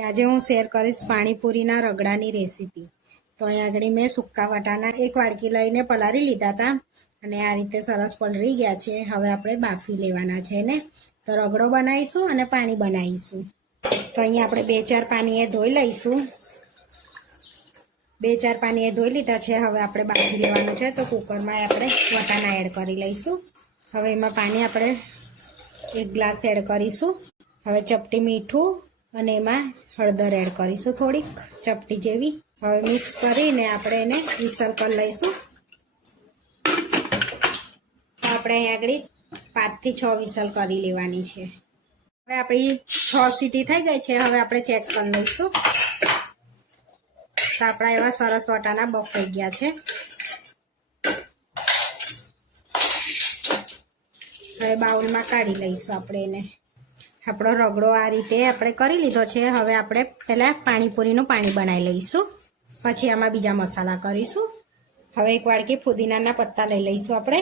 આજે હું શેર કરીશ પાણીપુરીના રગડાની રેસીપી. તો અહીં આગળ મેં સૂકા વાટાના એક વાડકી લઈને પલાળી લીધા હતા અને આ રીતે સરસ પલળી ગયા છે. હવે આપણે બાફી લેવાના છે ને તો રગડો બનાવીશું અને પાણી બનાવીશું. તો અહીંયા આપણે બે ચાર પાણીએ ધોઈ લઈશું. બે ચાર પાણીએ ધોઈ લીધા છે. હવે આપણે બાફી લેવાનું છે. તો કુકરમાં આપણે વટાણા એડ કરી લઈશું. હવે એમાં પાણી આપણે એક ગ્લાસ એડ કરીશું. હવે ચપટી મીઠું અને એમાં હળદર એડ કરીશું થોડીક, ચપટી જેવી. હવે મિક્સ કરીને આપણે એને વિસલ કરી લઈશું. તો આપણે અહીં આગળ પાંચથી છ વિસલ કરી લેવાની છે. હવે આપણી છ સીટી થઈ ગઈ છે, હવે આપણે ચેક કરી લઈશું. તો આપણા એવા સરસ વટાના બફાઈ ગયા છે. હવે બાઉલમાં કાઢી લઈશું આપણે એને. આપણો રગડો આ રીતે આપણે કરી લીધો છે. હવે આપણે પહેલાં પાણીપુરીનું પાણી બનાવી લઈશું. પછી આમાં બીજા મસાલા કરીશું. હવે એક વાડકી ફુદીનાના પત્તા લઈ લઈશું આપણે.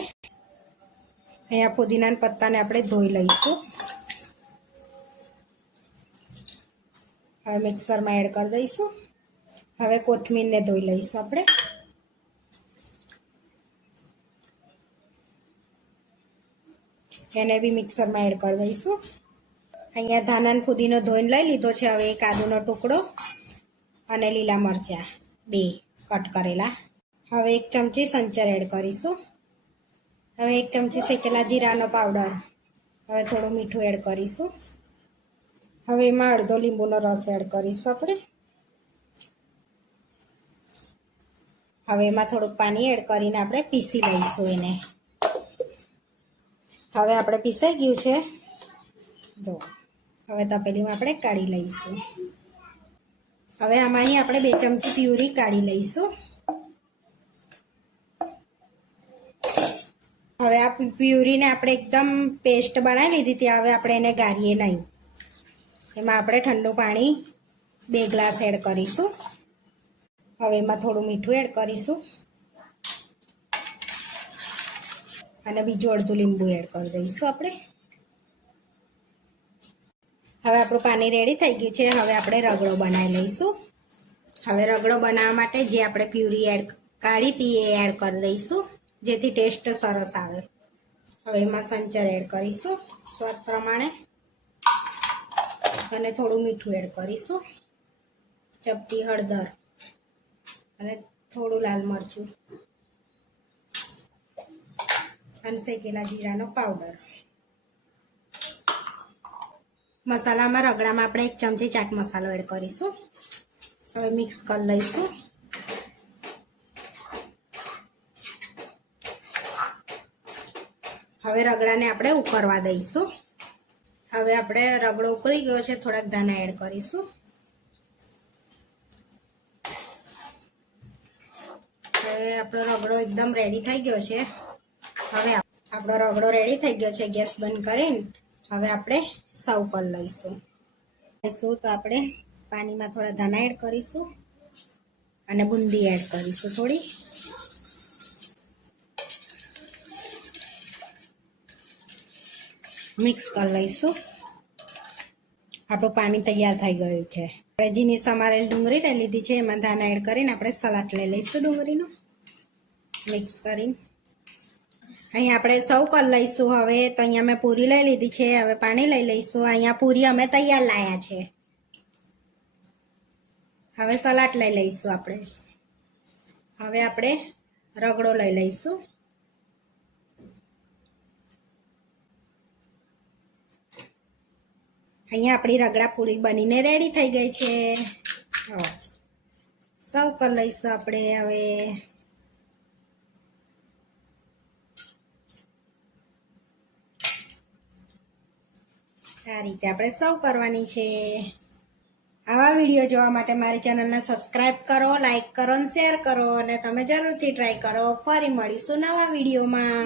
અહીંયા ફુદીનાના પત્તાને આપણે ધોઈ લઈશું. હવે મિક્સરમાં એડ કરી દઈશું. હવે કોથમીરને ધોઈ લઈશું આપણે. એને બી મિક્સરમાં એડ કરી દઈશું. અહીંયા ધાનાન ફુદીનો ધોઈને લઈ લીધો છે. હવે એક આદુનો ટુકડો અને લીલા મરચાં. બે કટ કરેલા. હવે એક ચમચી સંચર એડ કરીશું. હવે એક ચમચી શેકેલા જીરાનો પાવડર. હવે થોડું મીઠું એડ કરીશું. હવે એમાં અડધો લીંબુનો રસ એડ કરીશું આપણે. હવે એમાં થોડુંક પાણી એડ કરીને આપણે પીસી લઈશું એને. હવે આપણે પીસાઈ ગયું છે. જો. હવે તપેલીમાં આપણે કાઢી લઈશું. હવે આમાં અહીં આપણે બે ચમચી પ્યુરી કાઢી લઈશું. હવે આ પ્યુરીને આપણે એકદમ પેસ્ટ બનાવી લીધી હતી, હવે આપણે એને ગાળીએ નહીં. એમાં આપણે ઠંડુ પાણી બે ગ્લાસ એડ કરીશું. હવે એમાં થોડું મીઠું એડ કરીશું. અને બીજું અડધું લીંબુ એડ કરી દઈશું આપણે. હવે આપણું પાણી રેડી થઈ ગયું છે. હવે આપણે રગડો બનાવી લઈશું. હવે રગડો બનાવવા માટે જે આપણે પ્યુરી એડ કાઢી હતી એ એડ કરી દઈશું. જેથી ટેસ્ટ સરસ આવે. હવે એમાં સંચર એડ કરીશું સ્વાદ પ્રમાણે. અને થોડું મીઠું એડ કરીશું. ચપટી હળદર અને થોડું લાલ મરચું. અને શેકેલા જીરાનો પાવડર મસાલામાં રગડામાં આપણે એક ચમચી ચાટ મસાલો એડ કરીશું. હવે મિક્સ કરી લઈશું. હવે રગડાને આપણે ઉકળવા દઈશું. હવે આપણે રગડો ઉકળી ગયો છે, થોડાક ધાના એડ કરીશું. હવે આપણો રગડો એકદમ રેડી થઈ ગયો છે. હવે આપણો રગડો રેડી થઈ ગયો છે, ગેસ બંધ કરીને. હવે આપણે સર્વ કરી લઈશું. શું તો આપણે પાણીમાં થોડા ધાણા એડ કરીશું અને બુંદી એડ કરીશું થોડી. મિક્સ કરી લઈશું. આપણું પાણી તૈયાર થઈ ગયું છે. આપણે જીની સમારેલ ડુંગળી લઈ લીધી છે, એમાં ધાણા એડ કરીને આપણે સલાડ લઈ લઈશું ડુંગળીનું. મિક્સ કરીને. અહીંયા આપણે સૌ કર લઈશું. હવે તો અહીંયા મેં પૂરી લઈ લીધી છે. હવે પાણી લઈ લઈશું. અહીંયા પૂરી અમે તૈયાર લાયા છે. હવે સલાડ લઈ લઈશું આપણે. હવે આપણે રગડો લઈ લઈશું. અહીંયા આપણી રગડા પૂરી બનીને રેડી થઈ ગઈ છે. સૌ કર લઈશું આપણે હવે. આ રીતે આપણે સર્વ કરવાની છે. આવા વીડિયો જોવા માટે મારી ચેનલને સબસ્ક્રાઈબ કરો લાઇક કરો અને શેર કરો અને તમે જરૂરથી ટ્રાય કરો. ફરી મળીશું નવા વિડીયોમાં